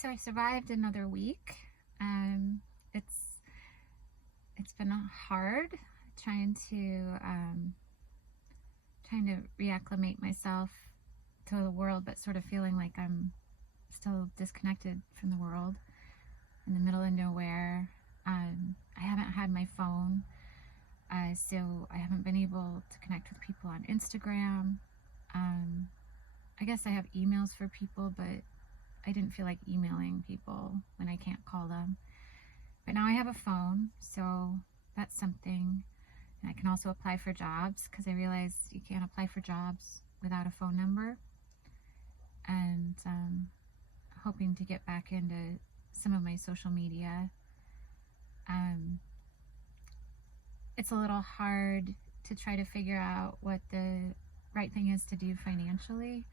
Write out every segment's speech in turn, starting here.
So I survived another week. Um, it's it's been hard trying to reacclimate myself to the world, but sort of feeling like I'm still disconnected from the world, in the middle of nowhere. I haven't had my phone, so I haven't been able to connect with people on Instagram. Um, I guess I have emails for people, but I didn't feel like emailing people when I can't call them. But now I have a phone, so that's something. And I can also apply for jobs because I realized you can't apply for jobs without a phone number. And hoping to get back into some of my social media. It's a little hard to try to figure out what the right thing is to do financially.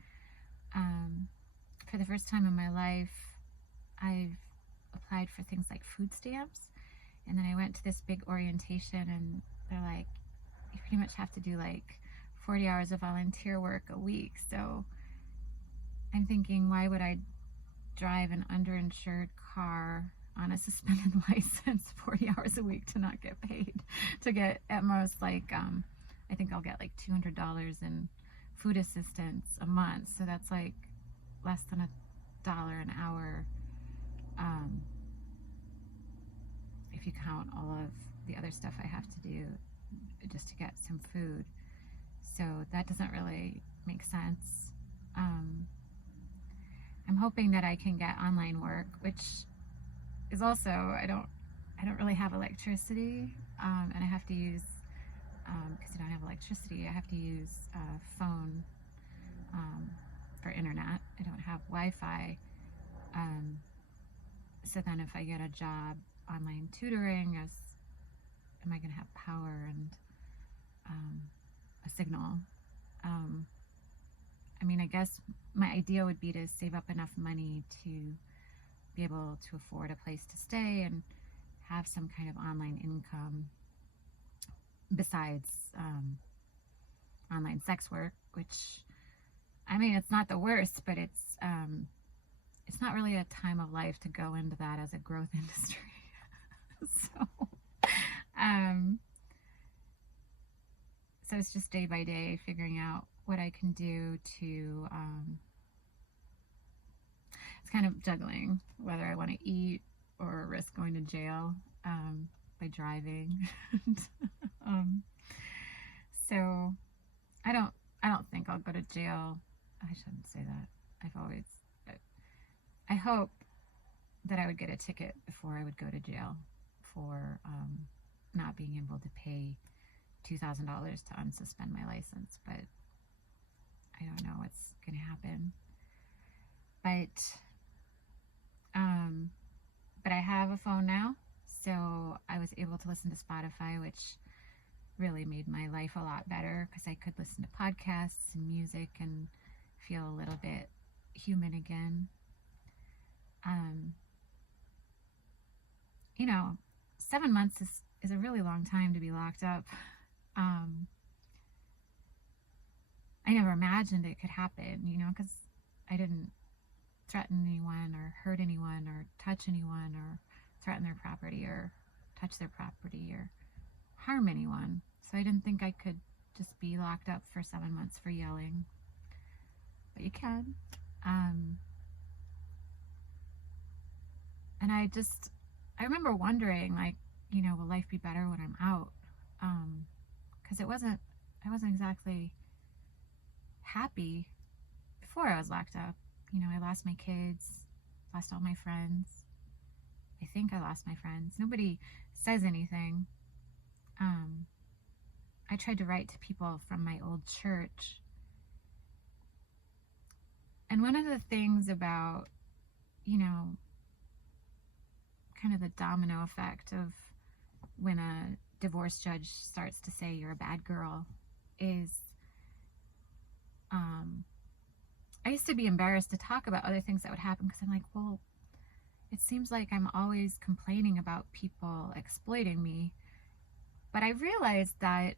For the first time in my life, I've applied for things like food stamps, and then I went to this big orientation, and they're like, you pretty much have to do like 40 hours of volunteer work a week. So I'm thinking, why would I drive an underinsured car on a suspended license 40 hours a week to not get paid, to get at most like I think I'll get like $200 in food assistance a month, so that's like less than $1 an hour, if you count all of the other stuff I have to do just to get some food. So that doesn't really make sense. I'm hoping that I can get online work, which is also, I don't really have electricity, and I have to use, because I don't have electricity, I have to use phone for internet. I don't have Wi-Fi. So then if I get a job online tutoring, am I going to have power and a signal? I mean, I guess my idea would be to save up enough money to be able to afford a place to stay and have some kind of online income besides online sex work, which, I mean, it's not the worst, but it's not really a time of life to go into that as a growth industry. So it's just day by day figuring out what I can do to, it's kind of juggling whether I want to eat or risk going to jail by driving. So I don't think I'll go to jail. I shouldn't say that. I hope that I would get a ticket before I would go to jail for not being able to pay $2,000 to unsuspend my license, but I don't know what's going to happen. But I have a phone now, so I was able to listen to Spotify, which really made my life a lot better because I could listen to podcasts and music and feel a little bit human again. 7 months is a really long time to be locked up. I never imagined it could happen, because I didn't threaten anyone or hurt anyone or touch anyone or threaten their property or touch their property or harm anyone. So I didn't think I could just be locked up for 7 months for yelling. But you can. And I remember wondering, like, will life be better when I'm out? Because I wasn't exactly happy before I was locked up. I lost my kids, lost all my friends. I think I lost my friends. Nobody says anything. I tried to write to people from my old church. And one of the things about, kind of the domino effect of when a divorce judge starts to say you're a bad girl is, I used to be embarrassed to talk about other things that would happen because I'm like, well, it seems like I'm always complaining about people exploiting me. But I realized that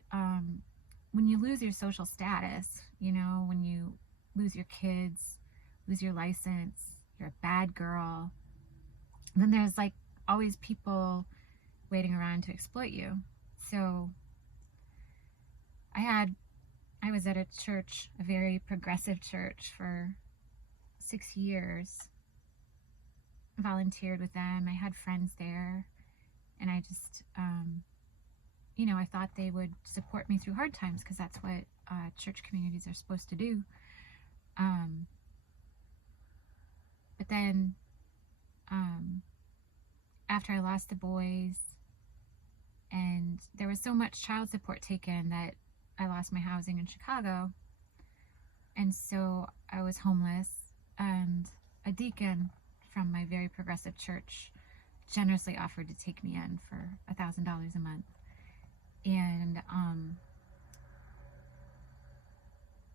when you lose your social status, when you lose your kids, lose your license, you're a bad girl. And then there's like always people waiting around to exploit you. So I was at a church, a very progressive church, for 6 years. Volunteered with them. I had friends there, and I just, I thought they would support me through hard times, because that's what church communities are supposed to do. But then, after I lost the boys, and there was so much child support taken that I lost my housing in Chicago, and so I was homeless, and a deacon from my very progressive church generously offered to take me in for $1,000 a month. And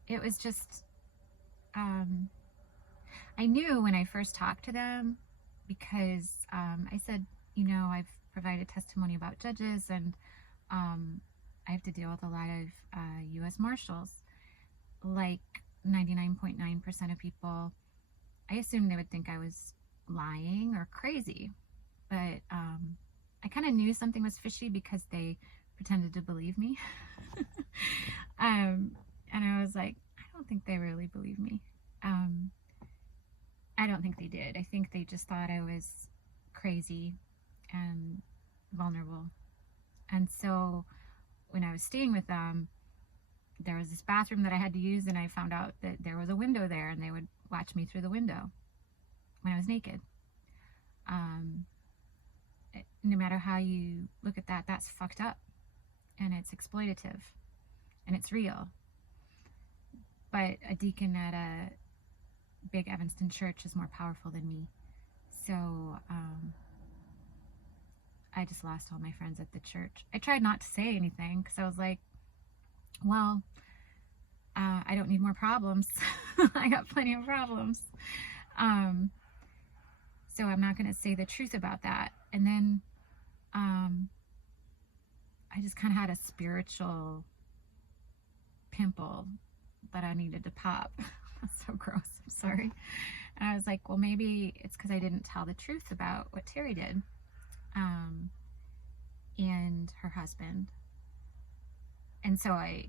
it was just, I knew when I first talked to them, because I said, I've provided testimony about judges, and I have to deal with a lot of U.S. Marshals. Like 99.9% of people, I assumed they would think I was lying or crazy. But I kind of knew something was fishy because they pretended to believe me. And I was like, I don't think they really believe me. I don't think they did. I think they just thought I was crazy and vulnerable. And so when I was staying with them, there was this bathroom that I had to use, and I found out that there was a window there, and they would watch me through the window when I was naked. No matter how you look at that, that's fucked up, and it's exploitative, and it's real. But a deacon at a big Evanston church is more powerful than me. So I just lost all my friends at the church. I tried not to say anything, because I was like, well, I don't need more problems. I got plenty of problems. So I'm not going to say the truth about that. And then I just kind of had a spiritual pimple that I needed to pop. That's so gross. I'm sorry. And I was like, well, maybe it's because I didn't tell the truth about what Terry did, and her husband. And so I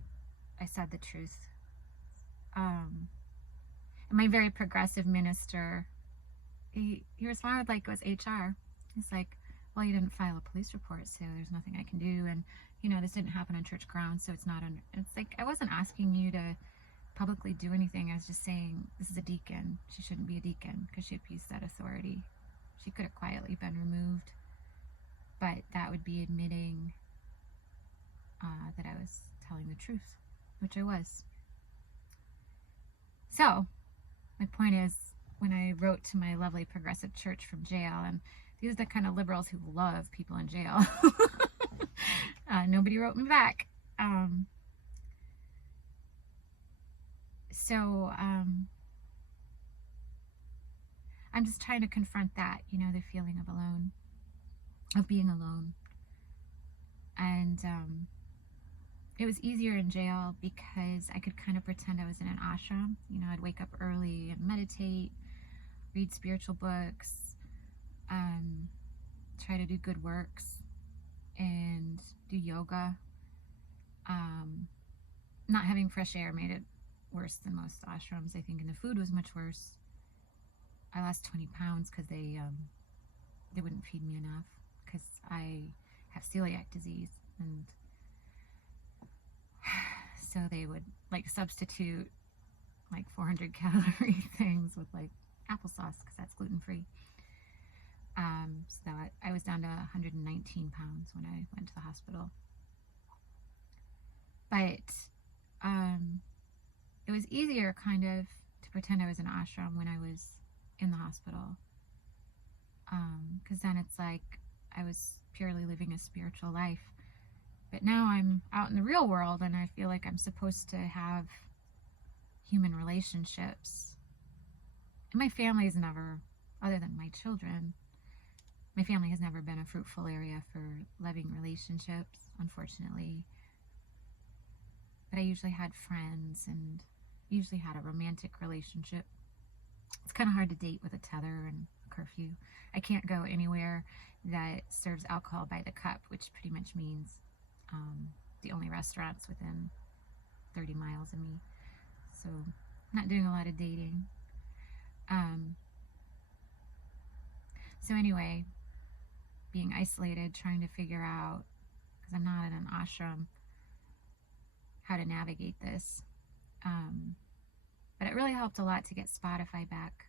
said the truth. And my very progressive minister, he responded like it was HR. He's like, well, you didn't file a police report, so there's nothing I can do. And, this didn't happen on church grounds, so it's not on. It's like, I wasn't asking you to publicly do anything. I was just saying, this is a deacon. She shouldn't be a deacon because she abused that authority. She could have quietly been removed, but that would be admitting that I was telling the truth, which I was. So my point is, when I wrote to my lovely progressive church from jail, and these are the kind of liberals who love people in jail. Nobody wrote me back. So I'm just trying to confront that, the feeling of being alone. And it was easier in jail because I could kind of pretend I was in an ashram. I'd wake up early and meditate, read spiritual books, try to do good works, and do yoga. Not having fresh air made it worse than most ashrams, I think, and the food was much worse. I lost 20 pounds because they wouldn't feed me enough, because I have celiac disease, and so they would substitute 400 calorie things with applesauce, because that's gluten-free. So that I was down to 119 pounds when I went to the hospital. But it was easier kind of to pretend I was in ashram when I was in the hospital, because then it's like I was purely living a spiritual life. But now I'm out in the real world, and I feel like I'm supposed to have human relationships. And my family has never, other than my children, my family has never been a fruitful area for loving relationships, unfortunately. But I usually had friends, and usually had a romantic relationship. It's kind of hard to date with a tether and a curfew. I can't go anywhere that serves alcohol by the cup, which pretty much means the only restaurants within 30 miles of me. So I'm not doing a lot of dating. So anyway, being isolated, trying to figure out, because I'm not in an ashram, how to navigate this. But it really helped a lot to get Spotify back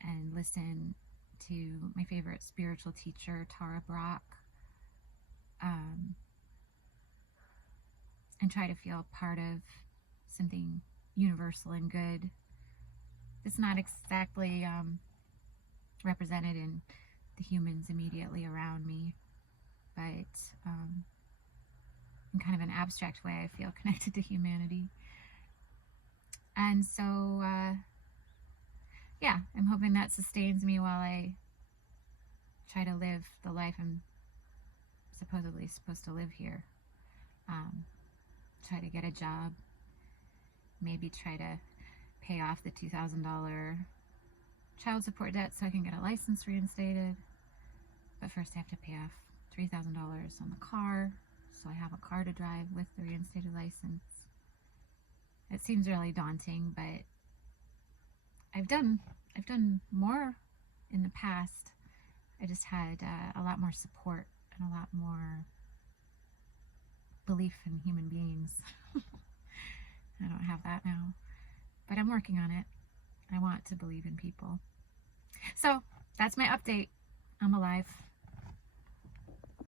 and listen to my favorite spiritual teacher, Tara Brach, and try to feel part of something universal and good. It's not exactly represented in the humans immediately around me, but in kind of an abstract way, I feel connected to humanity. And so, yeah, I'm hoping that sustains me while I try to live the life I'm supposedly supposed to live here. Try to get a job, maybe try to pay off the $2,000 child support debt so I can get a license reinstated. But first I have to pay off $3,000 on the car, so I have a car to drive with the reinstated license. It seems really daunting, but I've done more in the past. I just had a lot more support and a lot more belief in human beings. I don't have that now, but I'm working on it. I want to believe in people. So that's my update. I'm alive.